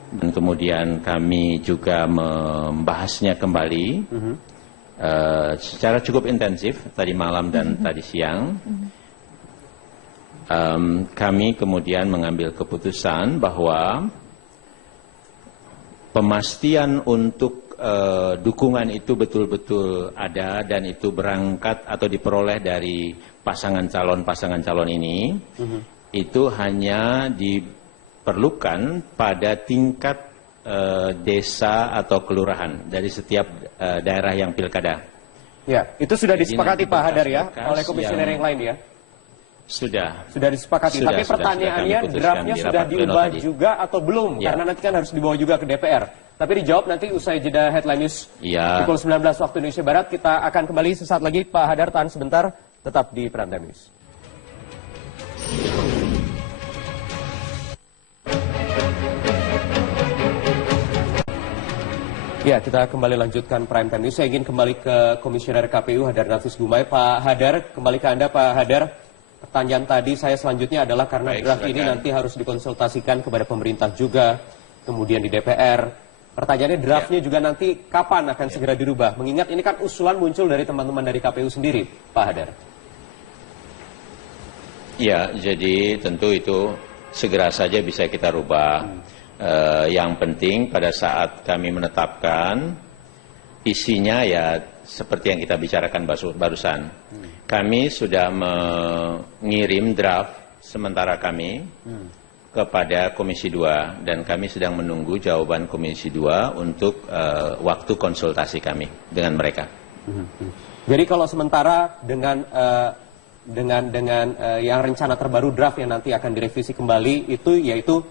dan kemudian kami juga membahasnya kembali secara cukup intensif tadi malam dan tadi siang, kami kemudian mengambil keputusan bahwa pemastian untuk dukungan itu betul-betul ada dan itu berangkat atau diperoleh dari pasangan calon ini, itu hanya diperlukan pada tingkat desa atau kelurahan dari setiap daerah yang pilkada. Ya, itu sudah disepakati Pak Hadar ya oleh komisioner yang lain ya? Sudah disepakati. Tapi pertanyaannya, draftnya sudah diubah juga atau belum? Ya. Karena nanti kan harus dibawa juga ke DPR. Tapi dijawab nanti usai jeda headline news pukul 19 waktu Indonesia Barat. Kita akan kembali sesaat lagi. Pak Hadar, tahan sebentar. Tetap di Prime Time News. Ya, kita kembali lanjutkan Prime Time News. Saya ingin kembali ke Komisioner KPU Hadar Nafis Gumai. Pak Hadar, kembali ke Anda, Pak Hadar. Pertanyaan tadi saya selanjutnya adalah karena draft ini nanti harus dikonsultasikan kepada pemerintah juga, kemudian di DPR. Pertanyaannya, draftnya juga nanti kapan akan segera dirubah? Mengingat ini kan usulan muncul dari teman-teman dari KPU sendiri, Pak Hadar. Ya, jadi tentu itu segera saja bisa kita rubah. Yang penting pada saat kami menetapkan isinya ya seperti yang kita bicarakan barusan. Kami sudah mengirim draft sementara kami kepada Komisi 2 dan kami sedang menunggu jawaban Komisi 2 untuk waktu konsultasi kami dengan mereka. Jadi kalau sementara dengan yang rencana terbaru draft yang nanti akan direvisi kembali itu yaitu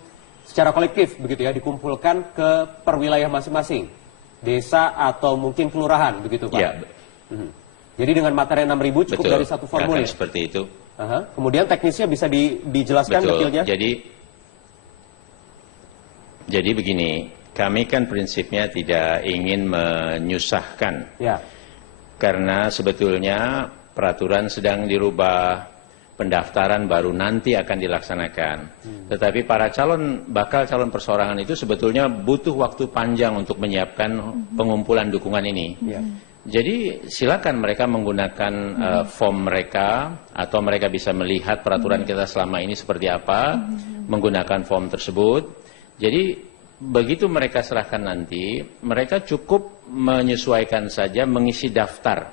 secara kolektif begitu ya, dikumpulkan ke perwilayah masing-masing, desa atau mungkin kelurahan begitu Pak? Ya. Jadi dengan materi 6.000 cukup dari satu formulir? Seperti itu. Kemudian teknisnya bisa dijelaskan detailnya? Jadi begini, kami kan prinsipnya tidak ingin menyusahkan karena sebetulnya peraturan sedang dirubah, pendaftaran baru nanti akan dilaksanakan. Tetapi para bakal calon perseorangan itu sebetulnya butuh waktu panjang untuk menyiapkan pengumpulan dukungan ini. Jadi silakan mereka menggunakan form mereka, atau mereka bisa melihat peraturan kita selama ini seperti apa, menggunakan form tersebut. Jadi begitu mereka serahkan nanti, mereka cukup menyesuaikan saja mengisi daftar.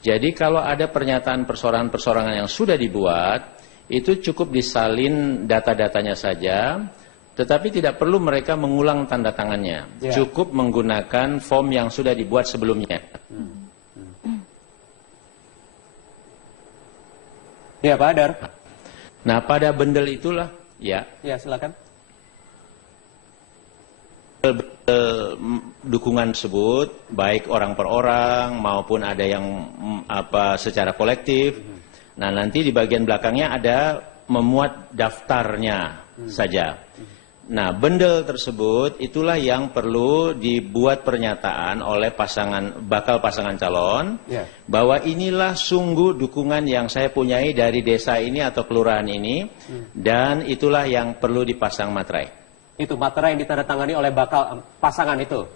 Jadi kalau ada pernyataan perseorangan-perseorangan yang sudah dibuat, itu cukup disalin data-datanya saja, tetapi tidak perlu mereka mengulang tanda tangannya. Cukup menggunakan form yang sudah dibuat sebelumnya. Ya, Pak Hadar. Nah, pada bundle itulah, Ya, silakan. Dukungan tersebut, baik orang per orang maupun ada yang secara kolektif. Nah, nanti di bagian belakangnya ada memuat daftarnya saja. Nah, bundle tersebut itulah yang perlu dibuat pernyataan oleh bakal pasangan calon, bahwa inilah sungguh dukungan yang saya punyai dari desa ini atau kelurahan ini, dan itulah yang perlu dipasang materai. Itu materai yang ditandatangani oleh bakal pasangan itu?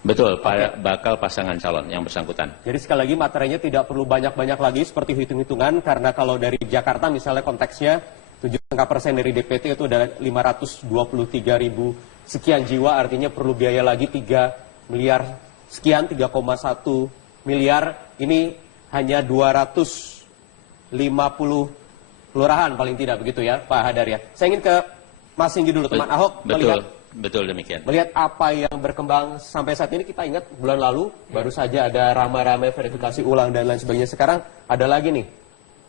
Betul, bakal pasangan calon yang bersangkutan. Jadi sekali lagi materainya tidak perlu banyak-banyak lagi seperti hitung-hitungan, karena kalau dari Jakarta misalnya konteksnya 7,5% dari DPT itu ada 523.000 sekian jiwa, artinya perlu biaya lagi 3 miliar sekian, 3,1 miliar. Ini hanya 250 kelurahan paling tidak, begitu ya Pak Hadar ya. Saya ingin ke Mas Singgi dulu, teman Ahok. Betul demikian. Melihat apa yang berkembang sampai saat ini, kita ingat bulan lalu baru saja ada ramai-ramai verifikasi ulang dan lain sebagainya. Sekarang ada lagi nih.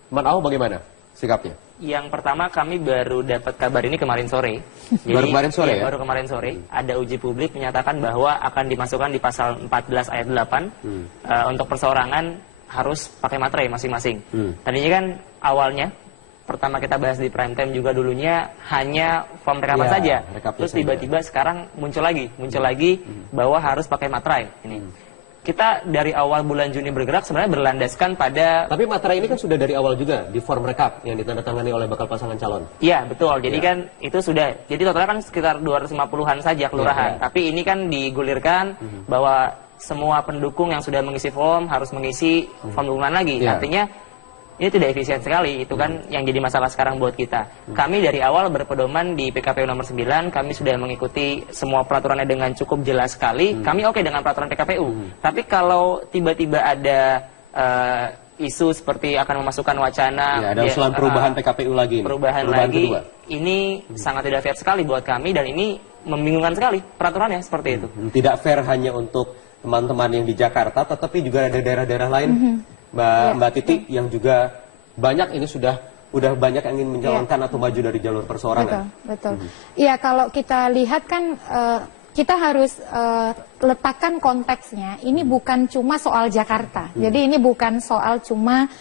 Teman Ahok bagaimana sikapnya? Yang pertama, kami baru dapat kabar ini kemarin sore. Jadi, baru kemarin sore ya? Baru kemarin sore. Ada uji publik menyatakan bahwa akan dimasukkan di pasal 14 ayat 8 untuk perseorangan harus pakai materai masing-masing. Tadinya kan awalnya, pertama kita bahas di prime time juga dulunya hanya form rekaman saja. Terus tiba-tiba sekarang muncul lagi bahwa harus pakai materai. Ini. Kita dari awal bulan Juni bergerak sebenarnya berlandaskan pada... Tapi materai ini kan sudah dari awal juga di form rekap yang ditandatangani oleh bakal pasangan calon. Iya, betul. Jadi kan itu sudah, jadi totalnya kan sekitar 250-an saja kelurahan. Tapi ini kan digulirkan bahwa semua pendukung yang sudah mengisi form harus mengisi form dukungan lagi. Artinya ini tidak efisien sekali, itu kan yang jadi masalah sekarang buat kita. Kami dari awal berpedoman di PKPU nomor 9, kami sudah mengikuti semua peraturannya dengan cukup jelas sekali. Kami oke dengan peraturan PKPU. Tapi kalau tiba-tiba ada isu seperti akan memasukkan wacana... ada usulan perubahan PKPU lagi. Perubahan lagi, kedua. Ini sangat tidak fair sekali buat kami, dan ini membingungkan sekali peraturannya seperti itu. Tidak fair hanya untuk teman-teman yang di Jakarta, tetapi juga ada daerah-daerah lain. Mbak Titi, yang juga banyak ini sudah banyak yang ingin mencalonkan atau maju dari jalur perseorangan. Betul. Iya, kalau kita lihat kan kita harus letakkan konteksnya. Ini bukan cuma soal Jakarta. Jadi ini bukan soal cuma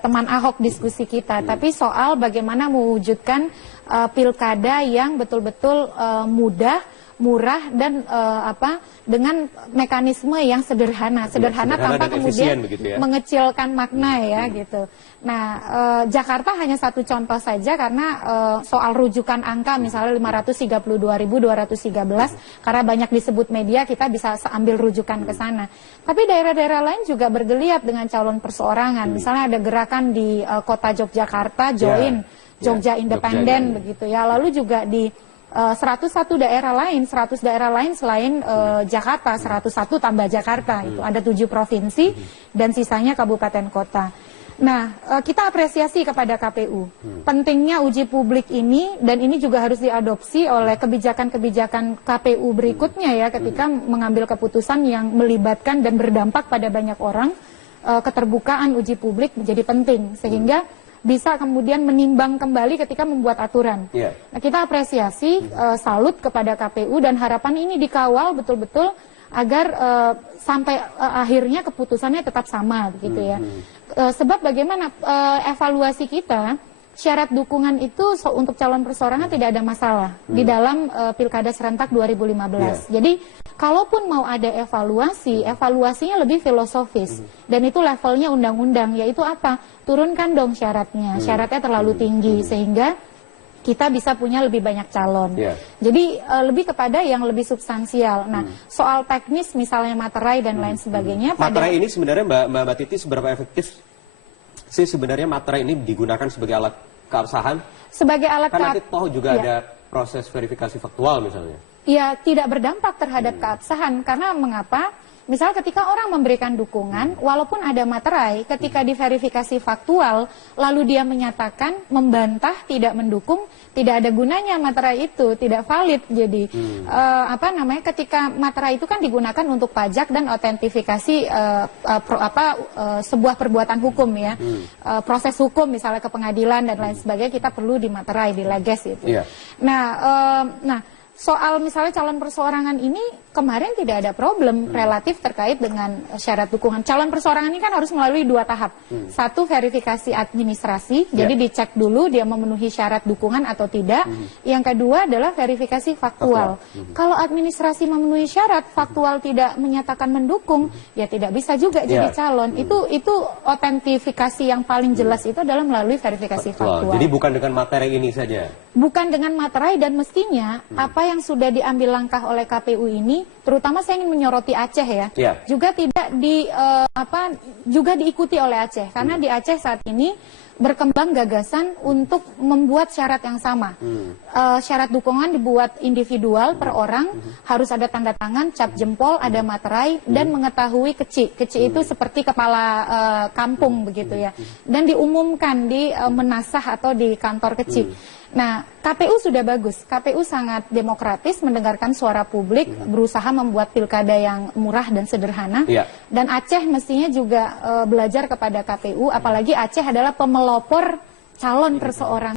teman Ahok diskusi kita, tapi soal bagaimana mewujudkan pilkada yang betul-betul mudah, murah, dan dengan mekanisme yang sederhana tanpa kemudian mengecilkan makna ya gitu. Nah, Jakarta hanya satu contoh saja, karena soal rujukan angka misalnya 532.213, karena banyak disebut media, kita bisa ambil rujukan ke sana. Tapi daerah-daerah lain juga bergeliat dengan calon perseorangan. Misalnya ada gerakan di kota Yogyakarta, Join Jogja Independen begitu ya. Lalu juga di 101 daerah lain, 100 daerah lain selain Jakarta, 101 tambah Jakarta, itu ada 7 provinsi dan sisanya kabupaten kota. Nah, kita apresiasi kepada KPU. Pentingnya uji publik ini, dan ini juga harus diadopsi oleh kebijakan-kebijakan KPU berikutnya ya, ketika mengambil keputusan yang melibatkan dan berdampak pada banyak orang. Keterbukaan uji publik menjadi penting, sehingga bisa kemudian menimbang kembali ketika membuat aturan. Nah, kita apresiasi, salut kepada KPU, dan harapan ini dikawal betul-betul agar sampai akhirnya keputusannya tetap sama, begitu ya. Sebab bagaimana evaluasi kita syarat dukungan itu untuk calon perseorangan tidak ada masalah di dalam Pilkada serentak 2015. Jadi kalaupun mau ada evaluasi, evaluasinya lebih filosofis dan itu levelnya undang-undang, yaitu apa? Turunkan dong syaratnya. Syaratnya terlalu tinggi sehingga kita bisa punya lebih banyak calon. Jadi lebih kepada yang lebih substansial. Nah, soal teknis misalnya materai dan lain sebagainya. Materai ini sebenarnya Mbak Titi seberapa efektif sih sebenarnya materai ini digunakan sebagai alat keabsahan? Sebagai alat kan nanti toh juga ada proses verifikasi faktual misalnya. Ya, tidak berdampak terhadap keabsahan. Karena mengapa? Misal ketika orang memberikan dukungan, walaupun ada materai, ketika diverifikasi faktual, lalu dia menyatakan, membantah, tidak mendukung, tidak ada gunanya materai itu, tidak valid. Jadi, ketika materai itu kan digunakan untuk pajak dan otentifikasi sebuah perbuatan hukum ya. Proses hukum misalnya ke pengadilan dan lain sebagainya, kita perlu di materai, di leges itu. Nah, soal misalnya calon perseorangan ini kemarin tidak ada problem relatif terkait dengan syarat dukungan. Calon perseorangan ini kan harus melalui 2 tahap. Satu, verifikasi administrasi, jadi dicek dulu dia memenuhi syarat dukungan atau tidak. Yang kedua adalah verifikasi faktual. Kalau administrasi memenuhi syarat, faktual tidak menyatakan mendukung, ya tidak bisa juga jadi calon. Itu otentifikasi yang paling jelas itu adalah melalui verifikasi faktual. Jadi bukan dengan materi ini saja? Bukan dengan materai, dan mestinya apa yang sudah diambil langkah oleh KPU ini, terutama saya ingin menyoroti Aceh ya, juga tidak juga diikuti oleh Aceh, karena di Aceh saat ini berkembang gagasan untuk membuat syarat yang sama. Syarat dukungan dibuat individual per orang, harus ada tanda tangan, cap jempol, ada materai, dan mengetahui keci. Keci itu seperti kepala kampung begitu ya. Dan diumumkan di menasah atau di kantor keci. Nah, KPU sudah bagus. KPU sangat demokratis, mendengarkan suara publik, berusaha membuat pilkada yang murah dan sederhana. Dan Aceh mestinya juga belajar kepada KPU, apalagi Aceh adalah pemelopor calon perseorangan.